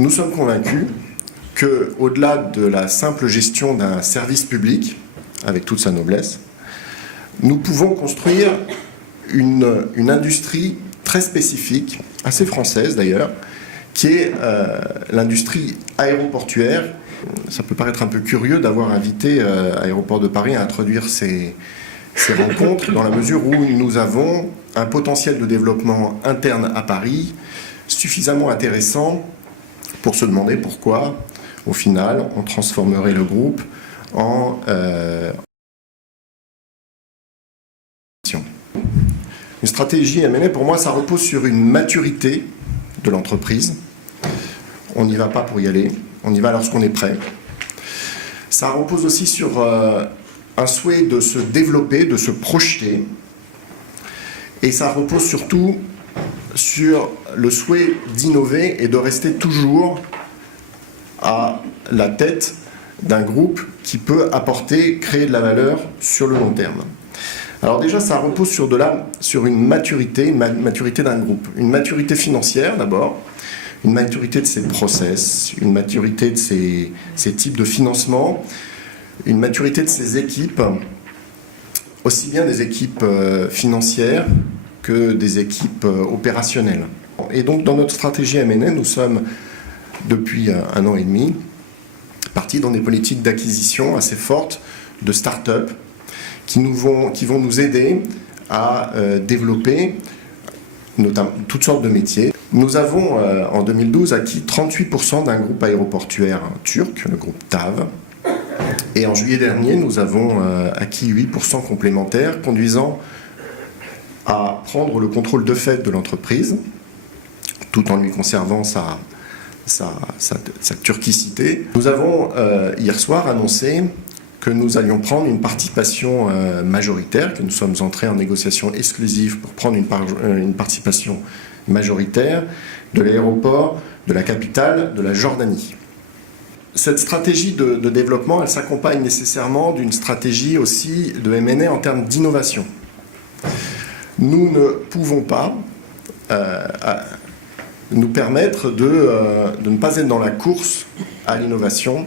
Nous sommes convaincus qu'au-delà de la simple gestion d'un service public, avec toute sa noblesse, nous pouvons construire une industrie très spécifique, assez française d'ailleurs, qui est l'industrie aéroportuaire. Ça peut paraître un peu curieux d'avoir invité Aéroport de Paris à introduire ces rencontres, dans la mesure où nous avons un potentiel de développement interne à Paris suffisamment intéressant pour se demander pourquoi, au final, on transformerait le groupe en une stratégie M&A. Pour moi, ça repose sur une maturité de l'entreprise. On n'y va pas pour y aller, on y va lorsqu'on est prêt. Ça repose aussi sur un souhait de se développer, de se projeter. Et ça repose surtout sur le souhait d'innover et de rester toujours à la tête d'un groupe qui peut apporter, créer de la valeur sur le long terme. Alors déjà, ça repose sur une maturité d'un groupe. Une maturité financière d'abord, une maturité de ses process, une maturité de ses types de financement, une maturité de ses équipes, aussi bien des équipes financières que des équipes opérationnelles. Et donc dans notre stratégie M&A, nous sommes depuis 1 an et demi partis dans des politiques d'acquisition assez fortes de start-up qui vont nous aider à développer notamment toutes sortes de métiers. Nous avons en 2012 acquis 38% d'un groupe aéroportuaire turc, le groupe TAV. Et en juillet dernier, nous avons acquis 8% complémentaires, conduisant à prendre le contrôle de fait de l'entreprise, tout en lui conservant sa turquicité. Nous avons hier soir annoncé que nous allions prendre une participation majoritaire, que nous sommes entrés en négociation exclusive pour prendre une participation majoritaire de l'aéroport de la capitale de la Jordanie. Cette stratégie de développement, elle s'accompagne nécessairement d'une stratégie aussi de M&A en termes d'innovation. Nous ne pouvons pas nous permettre de ne pas être dans la course à l'innovation